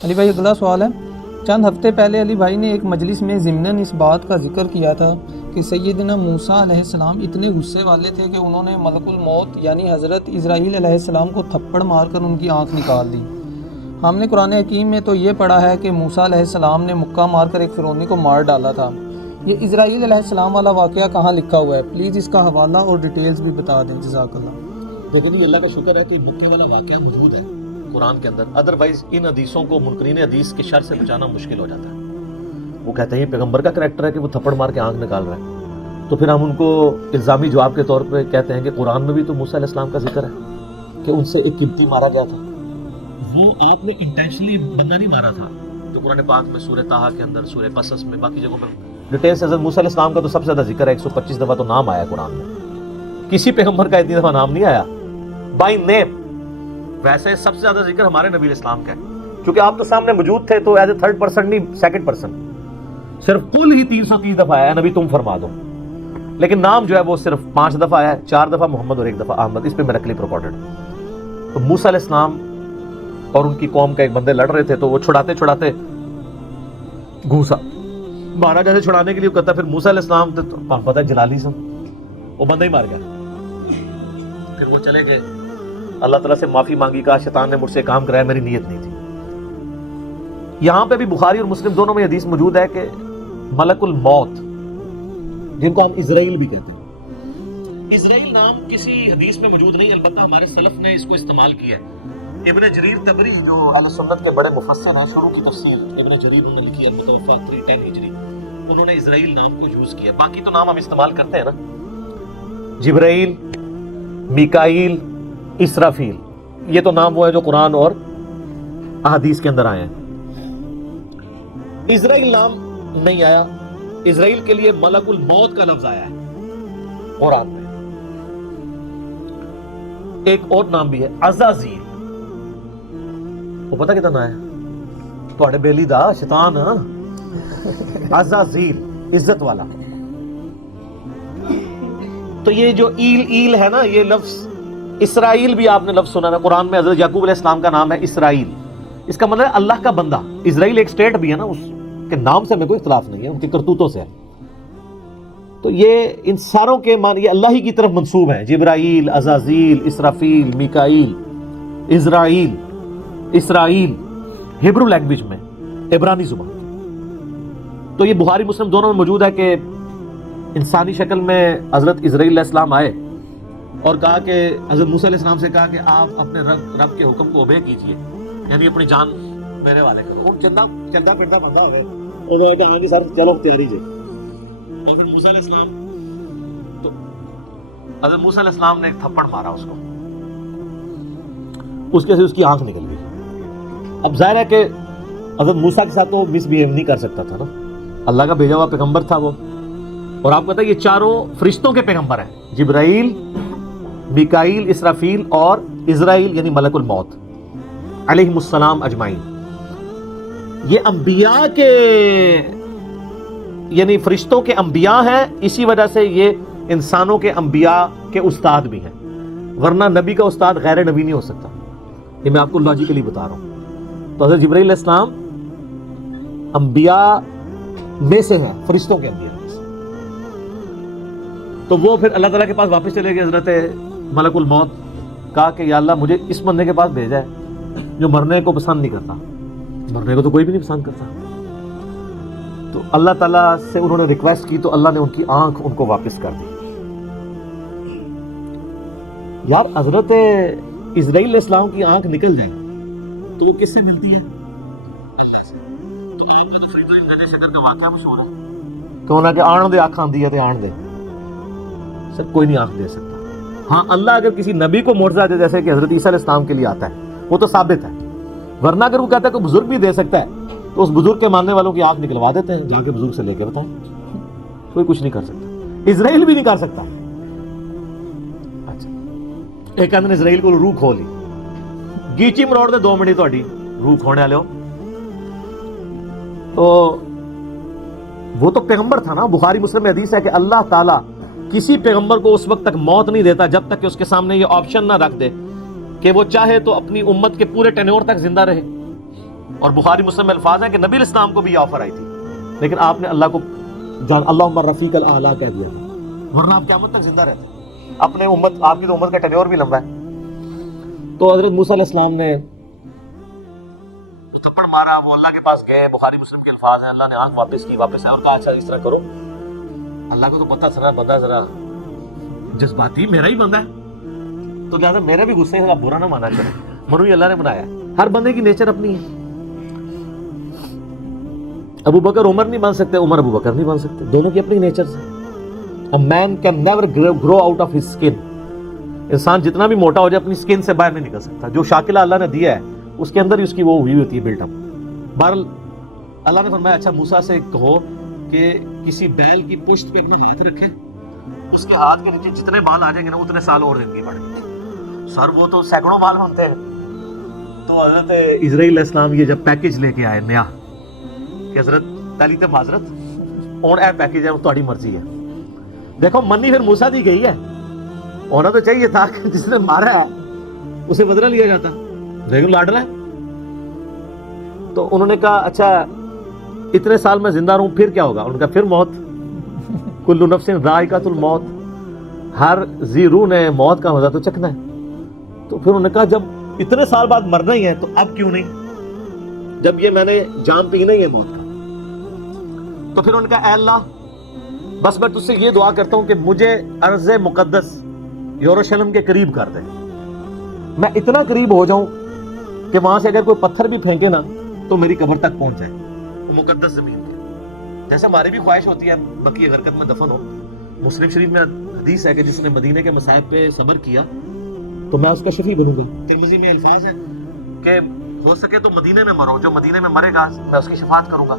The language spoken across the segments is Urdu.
علی بھائی اگلا سوال ہے، چند ہفتے پہلے علی بھائی نے ایک مجلس میں ضمناً اس بات کا ذکر کیا تھا کہ سیدنا موسیٰ علیہ السلام اتنے غصے والے تھے کہ انہوں نے ملک الموت یعنی حضرت اسرائیل علیہ السلام کو تھپڑ مار کر ان کی آنکھ نکال دی۔ ہم نے قرآن حکیم میں تو یہ پڑھا ہے کہ موسیٰ علیہ السلام نے مکہ مار کر ایک فرعونی کو مار ڈالا تھا۔ یہ اسرائیل علیہ السلام والا واقعہ کہاں لکھا ہوا ہے؟ پلیز اس کا حوالہ اور ڈیٹیلز بھی بتا دیں، جزاک اللہ۔ لیکن یہ اللہ کا شکر ہے کہ مکے والا واقعہ موجود ہے قرآن کے اندر، ادروائز ان حدیثوں کو منکرین حدیث کے شر سے بچانا مشکل ہو جاتا ہے۔ وہ کہتے ہیں یہ پیغمبر کا کریکٹر ہے کہ وہ تھپڑ مار کے آنکھ نکال رہا ہے، تو پھر ہم ان کو الزامی جواب کے طور پہ کہتے ہیں کہ قرآن میں بھی تو موسیٰ علیہ السلام کا ذکر ہے کہ ان سے ایک قبطی مارا گیا تھا۔ وہ آپ نے انٹینشنلی بندہ نہیں مارا تھا، جو قرآن پاک میں سورہ طٰہٰ کے اندر، سورہ قصص میں، باقی جگہوں پر ڈیٹیل سے حضرت موسیٰ علیہ السلام کا تو سب سے زیادہ ذکر ہے، 125 دفعہ تو نام آیا قرآن میں۔ کسی پیغمبر کا اتنی دفعہ نام نہیں آیا بائی نیم۔ ویسے سب سے زیادہ ذکر ہمارے نبی علیہ السلام کا ہے، کیونکہ آپ تو سامنے موجود تھے، تو ایز اے تھرڈ پرسن نہیں، سیکنڈ پرسن صرف کل ہی 330 دفعہ آیا ہے نبی تم فرما دو، لیکن نام جو ہے وہ صرف 5 دفعہ آیا ہے، 4 دفعہ محمد اور 1 دفعہ احمد، اس پہ میرا کلپ ریکارڈڈ۔ تو موسیٰ علیہ السلام اور ان کی قوم کا ایک بندے لڑ رہے تھے، تو وہ چھڑاتے چھڑاتے گھوسا مارا، جیسے چھڑانے کے لیے کہتا، پھر موسیٰ علیہ السلام تو پتہ ہے جلالی سے وہ بندہ ہی مار گیا۔ پھر وہ چلے گئے، اللہ تعالیٰ سے معافی مانگی، کہا شیطان نے مجھ سے کام کرایا، میری نیت نہیں تھی۔ یہاں پہ بھی بخاری اور مسلم دونوں میں حدیث موجود ہے کہ ملک الموت، جن کو ہم اسرائیل بھی کہتے ہیں، اسرائیل نام کسی حدیث میں موجود نہیں، البتہ ہمارے سلف نے اس کو استعمال کیا ہے۔ ابن جریر طبری جو اہل سنت کے بڑے مفسر ہیں، شروع کی تفسیر ابن جریر انہوں نے لکھی ہے، متوفی 310 ہجری، انہوں نے اسرائیل نام کو یوز کیا۔ باقی تو نام ہم استعمال کرتے ہیں نا، جبرائیل، میکائیل، اسرافیل، یہ تو نام وہ ہے جو قرآن اور احادیث کے اندر آئے ہیں۔ اسرائیل نام نہیں آیا، اسرائیل کے لیے ملک الموت کا لفظ آیا ہے قرآن میں۔ ایک اور نام بھی ہے عزازیل، وہ پتہ کتنا ہے تھوڑے بیلی دا شیطان، عزازیل عزت والا۔ تو یہ جو ایل ہے نا، یہ لفظ اسرائیل بھی آپ نے لفظ سنا نا قرآن میں، حضرت یعقوب علیہ السلام کا نام ہے اسرائیل، اس کا مطلب ہے اللہ کا بندہ۔ اسرائیل ایک سٹیٹ بھی ہے نا، اس کے نام سے ہمیں کوئی اختلاف نہیں ہے، ان کے کرتوتوں سے ہے۔ تو یہ ان ساروں کے معنی یہ اللہ ہی کی طرف منسوب ہیں، جبرائیل، عزازیل، اسرافیل، میکائیل، اسرائیل، اسرائیل ہیبرو لینگویج میں، عبرانی زبان۔ تو یہ بخاری مسلم دونوں میں موجود ہے کہ انسانی شکل میں حضرت اسرائیل علیہ السلام آئے اور کہا کہ حضرت موسیٰ علیہ السلام سے کہا کہ آپ اپنے رب کے حکم کو اوبے کیجئے، یعنی اپنی جان میرے والے کرو۔ وہ چلتا پھرتا بندہ ہوئے، انہوں نے کہا ہاں جی سر چلو تیاری جائے۔ اور پھر موسیٰ علیہ السلام، تو حضرت موسیٰ علیہ السلام نے ایک تھپڑ مارا اس کو، اس کے سے اس کی آنکھ نکل گئی۔ اب ظاہر ہے کہ حضرت موسیٰ کے ساتھ تو مس بیہیو نہیں کر سکتا تھا نا، اللہ کا بھیجا ہوا پیغمبر تھا وہ، اور آپ کو پتہ ہے یہ چاروں فرشتوں کے پیغمبر ہیں، جبرائیل، میکائیل، اسرافیل اور اسرائیل یعنی ملک الموت علیہم السلام اجمعین۔ یہ انبیاء کے یعنی فرشتوں کے انبیاء ہیں، اسی وجہ سے یہ انسانوں کے انبیاء کے استاد بھی ہیں، ورنہ نبی کا استاد غیر نبی نہیں ہو سکتا۔ یہ میں آپ کو لاجیکلی بتا رہا ہوں۔ تو حضرت جبرائیل علیہ السلام انبیاء میں سے ہیں، فرشتوں کے انبیاء میں سے۔ تو وہ پھر اللہ تعالیٰ کے پاس واپس چلے گئے، حضرت ملک الموت، کہا کہ یا اللہ مجھے اس بندے کے پاس بھیجا ہے جو مرنے کو پسند نہیں کرتا، مرنے کو تو کوئی بھی نہیں پسند کرتا۔ تو اللہ تعالیٰ سے انہوں نے ریکویسٹ کی، تو اللہ نے ان کی آنکھ ان کو واپس کر دی۔ یار حضرت اسرائیل علیہ السلام کی آنکھ نکل جائے تو وہ کس سے ملتی ہے؟ اللہ سے۔ تو ایک دفعہ فرید شکر کا واقعہ مشہور ہے کہ انہوں نے کہ آن دے آنکھ آندی ہے تو آن دے، سر کوئی نہیں آنکھ دے سکتا۔ ہاں اللہ اگر کسی نبی کو معجزہ دے، جیسے کہ حضرت عیسیٰ علیہ السلام کے لیے آتا ہے، وہ تو ثابت ہے، ورنہ اگر وہ کہتا ہے کہ بزرگ بھی دے سکتا ہے تو اس بزرگ کے ماننے والوں کی آنکھ نکلوا دیتے ہیں، جا کے بزرگ سے لے کے بتائیں، کوئی کچھ نہیں کر سکتا، اسرائیل بھی نہیں کر سکتا۔ اچھا ایک اندر اسرائیل کو روح کھو لی، گیچی مروڑ دے 2 منٹ تہاڈی روح کھونے والے ہو۔ تو وہ تو پیغمبر تھا نا، بخاری مسلم میں حدیث ہے کہ اللہ تعالیٰ کسی پیغمبر کو اس وقت تک موت نہیں دیتا جب تک کہ اس کے سامنے یہ آپشن نہ رکھ دے کہ وہ چاہے تو اپنی امت کے پورے ٹینیور تک زندہ رہے، اور بخاری مسلم میں الفاظ ہیں کہ نبی علیہ السلام کو بھی یہ آفر آئی تھی، لیکن آپ نے اللہ کو اللہم رفیق الاعلیٰ کہہ دیا، ورنہ آپ قیامت تک زندہ رہتے. اپنے امت، آپ کی تو عمر کا ٹینیور بھی لمبا ہے. تو حضرت موسیٰ علیہ السلام نے تھپڑ مارا، وہ اللہ کے پاس گئے، بخاری مسلم کے الفاظ ہیں، اللہ نے آنکھ واپس کی، واپس آئے اور کہا اچھا اس طرح کرو. اللہ کو تو پتہ چلا بندہ ذرا جذباتی میرا ہی بندہ ہے، تو لہٰذا میرے بھی غصے کا برا نہ مانا کرے، منوی اللہ نے بنایا. ہر بندے کی نیچر اپنی ہے. ابو بکر عمر نہیں بن سکتے، عمر ابو بکر نہیں بن سکتے، دونوں کی اپنی نیچر ہے. A man can never grow out of his skin. انسان جتنا بھی موٹا ہو جائے اپنی سکن سے باہر نہیں نکل سکتا. جو شاکلہ اللہ نے دیا ہے اس کے اندر ہی اس کی وہ ہوئی ہوتی ہے بلٹ اپ. بہرحال اللہ نے فرمایا اچھا موسیٰ سے کہو کہ کسی بیل کی پشت پہ اپنا ہاتھ رکھے، اس کے ہاتھ کے نیچے جتنے بال آ جائیں گے نا اتنے سال اور زندگی بڑھے گی. سر وہ تو سینکڑوں بال ہوتے ہیں. تو حضرت اسرائیل علیہ السلام یہ جب پیکج لے کے آئے نیا کہ حضرت پہلی تو معذرت اور اے پیکج ہے وہ تہاڈی مرضی ہے. دیکھو منی پھر موسیٰ دی گئی ہے، ہونا تو چاہیے تھا کہ جس نے مارا ہے اسے بدلہ لیا جاتا، لیکن لاڈ رہا ہے. تو انہوں نے کہا اچھا اتنے سال میں زندہ رہوں پھر کیا ہوگا؟ انہوں نے کہا پھر موت. کل نفس ذائقۃ الموت، ہر ذی روح نے موت کا مزہ تو چکھنا ہے. تو پھر انہوں نے کہا جب اتنے سال بعد مرنا ہی ہے تو اب کیوں نہیں، جب یہ میں نے جام پینا ہی ہے موت کا. تو پھر انہوں نے کہا اے اللہ بس میں تجھ سے یہ دعا کرتا ہوں کہ مجھے ارض مقدس یروشلم کے قریب کر دے، میں اتنا قریب ہو جاؤں کہ وہاں سے اگر کوئی پتھر بھی پھینکے نا تو میری قبر تک پہنچ جائے، وہ مقدس زمین پہ. جیسے ہماری بھی خواہش ہوتی ہے بقیع غرقت میں دفن ہو. مسلم شریف میں حدیث ہے کہ جس نے مدینے کے مصائب پہ صبر کیا تو میں اس کا شفیع بنوں گا. ترمذی میں الفاظ ہے کہ ہو سکے تو مدینے میں مرو، جو مدینے میں مرے گا میں اس کی شفاعت کروں گا.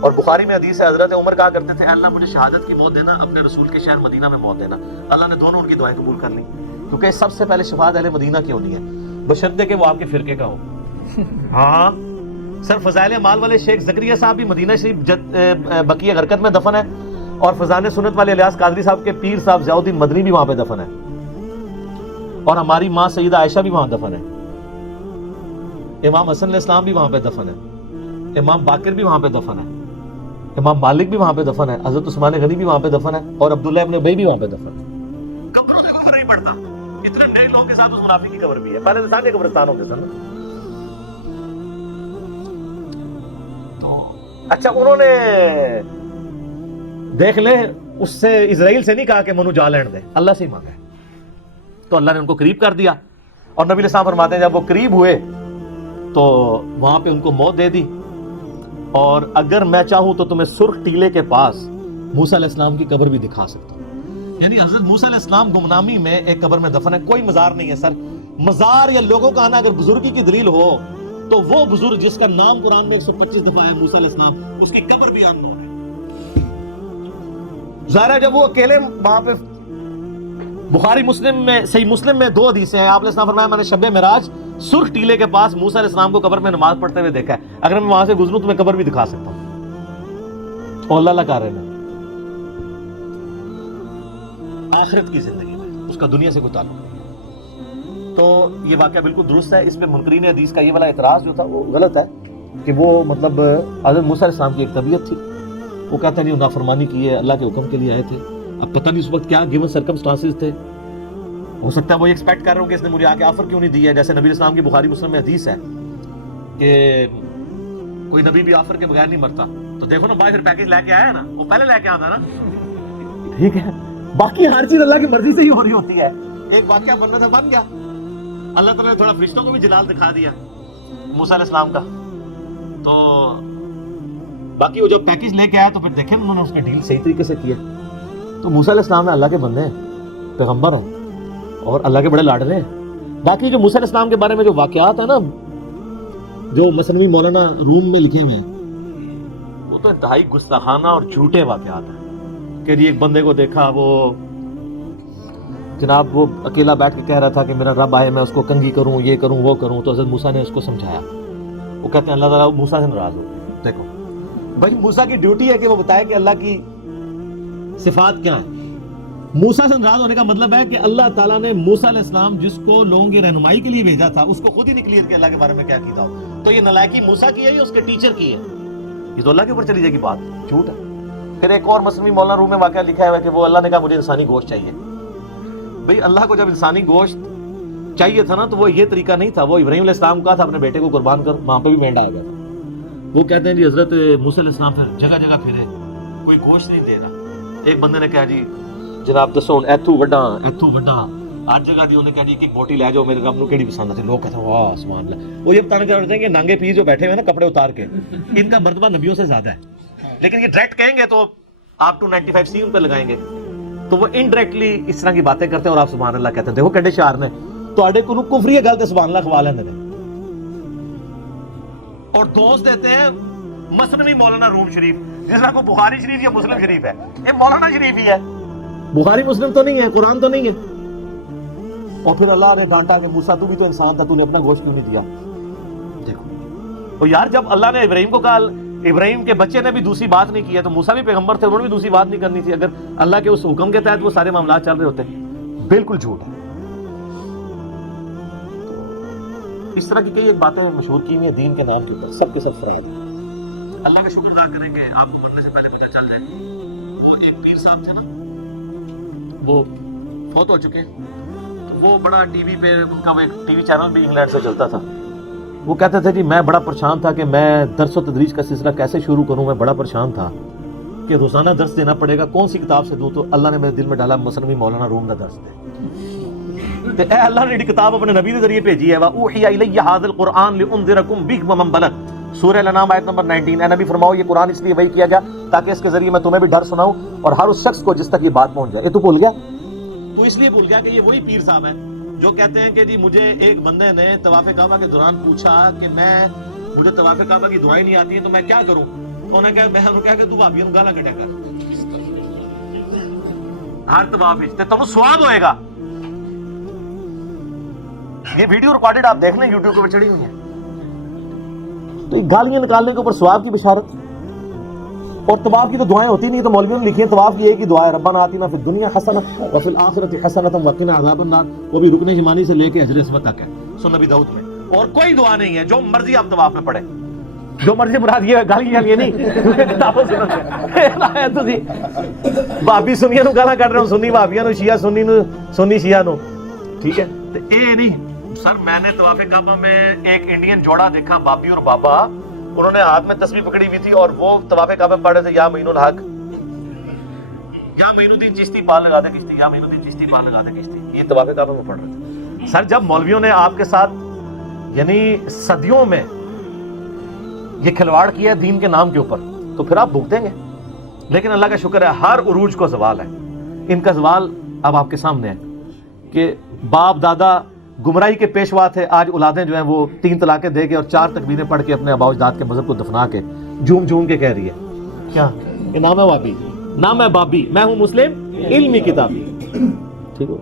اور بخاری میں حدیث ہے حضرت عمر کہا کرتے تھے اللہ مجھے شہادت کی موت دینا، اپنے رسول کے شہر مدینہ میں موت دینا. اللہ نے دونوں ان کی دعائیں قبول کر لی، کیونکہ سب سے پہلے شفاعت اہل مدینہ کی ہونی ہے، بشرطے کہ وہ آپ کے فرقے کا ہو. ہاں سر فضائل اعمال والے شیخ زکریا صاحب بھی مدینہ شریف بقیع غرقت میں دفن ہے، اور فضائل سنت والے الیاس قادری صاحب کے پیر صاحب ضیاء الدین مدنی بھی وہاں پہ دفن ہے، اور ہماری ماں سیدہ عائشہ بھی وہاں دفن ہے، امام حسن علیہ السلام بھی وہاں پہ دفن ہے، امام باقر بھی وہاں پہ دفن ہے، امام مالک بھی وہاں پہ دفن ہے، حضرت عثمان غنی بھی وہاں پہ دفن ہے، اور عبداللہ ابن ابی بھی وہاں پہ دفن ہے. قبروں سے کوئی فرق نہیں پڑتا، اتنے نئے لوگوں کے ساتھ اس منافق کی قبر بھی ہے. پہلے تو سارے قبرستانوں کے سن. تو اچھا انہوں نے دیکھ لیں اس سے اسرائیل سے نہیں کہا کہ منو جا لین دے، اللہ سے ہی مانگا ہے. تو اللہ نے ان کو قریب کر دیا، اور نبی علیہ السلام فرماتے ہیں جب وہ قریب ہوئے تو وہاں پہ ان کو موت دے دی. اور اگر میں چاہوں تو تمہیں سرخ ٹیلے کے پاس موسیٰ علیہ السلام کی قبر بھی دکھا سکتا ہوں. یعنی حضرت موسیٰ علیہ السلام گمنامی میں ایک قبر میں دفن ہے، کوئی مزار نہیں ہے. سر مزار یا لوگوں کا آنا اگر بزرگی کی دلیل ہو تو وہ بزرگ جس کا نام قرآن میں 125 دفعہ ہے موسیٰ علیہ السلام، اس کی قبر بھی ان نون ہے. ظاہر ہے جب وہ اکیلے وہاں پہ، بخاری مسلم میں صحیح مسلم میں 2 حدیثیں ہیں، آپ علیہ السلام فرمایا میں نے شب معراج سرخ ٹیلے کے پاس موسیٰ علیہ السلام کو قبر میں نماز پڑھتے ہوئے دیکھا ہے، اگر میں وہاں سے گزروں تو میں قبر بھی دکھا سکتا ہوں. اور اللہ کہہ رہے ہیں آخرت کی زندگی میں اس کا دنیا سے کوئی تعلق نہیں. تو یہ واقعہ بالکل درست ہے. اس پہ منکرین حدیث کا یہ والا اعتراض جو تھا وہ غلط ہے کہ وہ مطلب حضرت موسیٰ علیہ السلام کی ایک طبیعت تھی، وہ کہتے ہیں نہیں نافرمانی کی ہے، اللہ کے حکم کے لیے آئے تھے. اب پتہ نہیں اس وقت کیا گیون سرکمسٹانسز تھے، ہو سکتا ہے وہ ایکسپیکٹ کر رہے ہوں کہ اس نے مجھے آ کے آفر کیوں نہیں دی ہے. جیسے نبی علیہ السلام کی بخاری مسلم میں حدیث ہے کہ کوئی نبی بھی آفر کے بغیر نہیں مرتا. تو دیکھو نا بھائی پھر پیکج لے کے آیا نا، وہ پہلے لے کے آتا نا. ٹھیک ہے، باقی ہر چیز اللہ کی مرضی سے ہی ہو رہی ہوتی ہے. ایک واقعہ بننا تھا بن گیا، اللہ تعالیٰ نے تھوڑا فرشتوں کو بھی جلال دکھا دیا موسیٰ علیہ السلام کا. تو باقی وہ جب پیکج لے کے آیا تو پھر دیکھیں انہوں نے اس کا ڈیل صحیح طریقے سے کیا. تو موسیٰ علیہ السلام اللہ کے بندے ہیں، پیغمبر ہیں اور اللہ کے بڑے لاڈلے ہیں. باقی جو موسیٰ علیہ السلام کے بارے میں جو واقعات ہیں نا جو مثنوی مولانا روم میں لکھے ہوئے ہیں وہ تو انتہائی گستاخانہ اور جھوٹے واقعات ہیں. کہ ایک بندے کو دیکھا وہ جناب وہ اکیلا بیٹھ کے کہہ رہا تھا کہ میرا رب آئے میں اس کو کنگھی کروں، یہ کروں وہ کروں. تو حضرت موسیٰ نے اس کو سمجھایا. وہ کہتے ہیں اللہ تعالیٰ موسیٰ سے ناراض ہو. دیکھو بھائی موسیٰ کی ڈیوٹی ہے کہ وہ بتائے کہ اللہ کی صفات کیا ہیں. موسیٰ سے ناراض ہونے کا مطلب ہے کہ اللہ تعالیٰ نے موسیٰ علیہ السلام جس کو لوگوں کی رہنمائی کے لیے بھیجا تھا اس کو خود ہی نہیں کلیئر کیا اللہ کے بارے میں کیا کیتا ہو. تو یہ نلائکی موسیٰ کی ہے یا اس کے ٹیچر کی ہے؟ یہ تو اللہ کے اوپر چلی جائے گی بات، جھوٹ ہے۔ پھر ایک اور مسلمی مولانا روم میں واقعہ لکھا ہے کہ وہ اللہ نے کہا مجھے انسانی گوشت چاہیے۔ بھئی اللہ کو جب انسانی گوشت چاہیے تھا نا تو وہ یہ طریقہ نہیں تھا، وہ ابراہیم علیہ السلام کا تھا اپنے بیٹے کو قربان کر، وہاں پہ بھی مینڈا آ گیا تھا۔ وہ کہتے ہیں جی حضرت موسیٰ علیہ السلام پھر جگہ جگہ پھرے، کوئی گوشت نہیں دے رہا۔ ایک بندے نے کہا جی جناب دسو ایتھو وڈا ہر جگہ دی، انہیں کہا جی کہ بوٹی لے جاؤ، میرے رب نو کیڑی پسند آتی۔ لوگ کہتے ہیں واہ سبحان اللہ۔ وہ یہ بتانا چاہ رہے ہیں کہ ننگے پیر جو بیٹھے ہوئے ہیں نا کپڑے اتار کے، ان کا مرتبہ نبیوں سے زیادہ ہے، لیکن یہ ڈائریکٹ کہیں گے تو آپ 295C ان پہ لگائیں گے، تو وہ انڈائریکٹلی اس طرح کی باتیں کرتے ہیں اور آپ سبحان اللہ کہتے ہیں۔ دیکھو کڈے شعر نے تواڈے کو کفری گل تے سبحان اللہ کھوا لیندے نے، اور دوست دیتے ہیں مثنوی مولانا روم شریف، جس طرح کو بخاری شریف یا مسلم شریف ہے، یہ مولانا شریف ہی ہے، بخاری مسلم تو نہیں ہے، قرآن تو نہیں ہے۔ اور پھر اللہ نے ڈانٹا کہ موسیٰ تو بھی تو انسان تھا، تو نے اپنا گوشت کیوں نہیں دیا؟ دیکھو اور یار جب اللہ نے ابراہیم کو کہا، ابراہیم کے بچے نے بھی دوسری بات نہیں کیا، تو موسیٰ بھی پیغمبر تھے، انہوں نے بھی دوسری بات نہیں کرنی تھی۔ اگر اللہ کے اس حکم کے تحت وہ سارے معاملات چل رہے ہوتے، بالکل جھوٹ ہے۔ اس طرح کی کئی ایک باتیں مشہور کی ہوئی ہیں دین کے نام کے اوپر، سب کے سب فراڈ ہیں۔ اللہ کا شکر ادا کریں کہ آپ کو مرنے سے پہلے مجھے چل جائے۔ اور ایک پیر صاحب تھے نا، وہ فوت ہو چکے، وہ بڑا ٹی وی پہ ان کا ایک ٹی وی چینل بھی انگلینڈ سے چلتا تھا، وہ کہتے تھے جی میں بڑا پریشان تھا کہ میں درس و تدریس کا سلسلہ کیسے شروع کروں، میں بڑا پریشان تھا کہ روزانہ درس دینا پڑے گا، کون سی کتاب سے دوں؟ تو اللہ نے میرے دل میں ڈالا مثنوی مولانا روم کا درس دے، تے اے اللہ نے یہ کتاب اپنے نبی کے ذریعے بھیجی ہے، وَأُوحِيَ إِلَيَّ هَذَا الْقُرْآنُ لِأُنذِرَكُم بِهِ وَمَن بَلَغَ، سورہ الانعام آیت نمبر 19۔ اے نبی فرماؤ یہ قرآن اس لیے وحی کیا گیا تاکہ اس کے ذریعے میں تمہیں بھی ڈر سناؤں اور ہر اس شخص کو جس تک یہ بات پہنچ جائے۔ یہ تو بھول گیا، تو اس لیے بھول گیا کہ یہ وہی پیر صاحب ہیں جو کہتے ہیں کہ جی مجھے ایک بندے نے طواف کعبہ کے دوران پوچھا کہ مجھے طواف کعبہ کی دعائیں نہیں آتی ہیں تو میں کیا کروں؟ تو انہوں نے کہا، میں نے کہا کہ تو بھابیوں کو گالا کٹے کر ہر طواف تے تم سواد ہوئے گا۔ یہ ویڈیو ریکارڈڈ آپ دیکھ لیں، یوٹیوب پہ چڑھی ہوئی ہیں۔ تو یہ گالیاں نکالنے کے اوپر ثواب کی بشارت، اور طواف کی تو دعائیں ہوتی نہیں، تو مولویوں نے لکھی ہیں طواف کی ایک ہی دعا ہے، ربنا آتنا فی الدنیا حسنہ وفی الآخرۃ حسنۃ وقنا عذاب النار، وہ بھی رکن یمانی سے لے کے حجر اسود تک ہے سنن نبی داؤد میں۔ اور کوئی دعا نہیں ہے، جو مرضی آپ طواف میں پڑھیں، جو مرضی، مراد یہ گالیاں یہ نہیں تسی بھابی سنیاں نو گالاں کڈ رہے ہو، سنی بھابیاں نو، شیعہ سنی نو، سنی شیعہ نو، ٹھیک ہے؟ تو اے نہیں سر، میں نے طواف کعبہ میں ایک انڈین جوڑا دیکھا، بابی اور بابا، انہوں نے ہاتھ میں تسبیح پکڑی ہوئی تھی اور وہ طواف کعبہ پڑھ رہے تھے، یا معین الحق یا معین الدین چشتی پال لگا دے کشتی، یا معین الدین چشتی پال لگا دے کشتی، یہ طواف کعبہ میں پڑھ رہے تھے۔ سر جب مولویوں نے آپ کے ساتھ یعنی صدیوں میں یہ کھلواڑ کیا ہے دین کے نام کے اوپر، تو پھر آپ بھگتیں گے۔ لیکن اللہ کا شکر ہے ہر عروج کو زوال ہے، ان کا زوال اب آپ کے سامنے ہے کہ باپ دادا گمراہی کے پیشوا تھے، آج اولادیں جو ہیں وہ 3 طلاقیں دے کے اور 4 تکبیریں پڑھ کے اپنے آباء و اجداد کے مذہب کو دفنا کے جھوم جھوم کے کہہ رہی ہے کیا کہ نام ہے بابی، نام ہے بابی، میں ہوں مسلم علمی کتابی، ٹھیک ہو۔